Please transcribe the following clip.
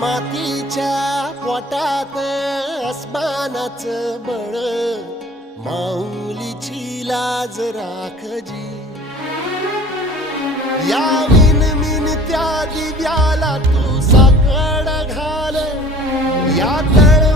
मातीच्या पोटात आसमानाच बळ. माऊलीची लाज राखजी या विनमिन त्या दिव्याला तू सकड घाल. या तळ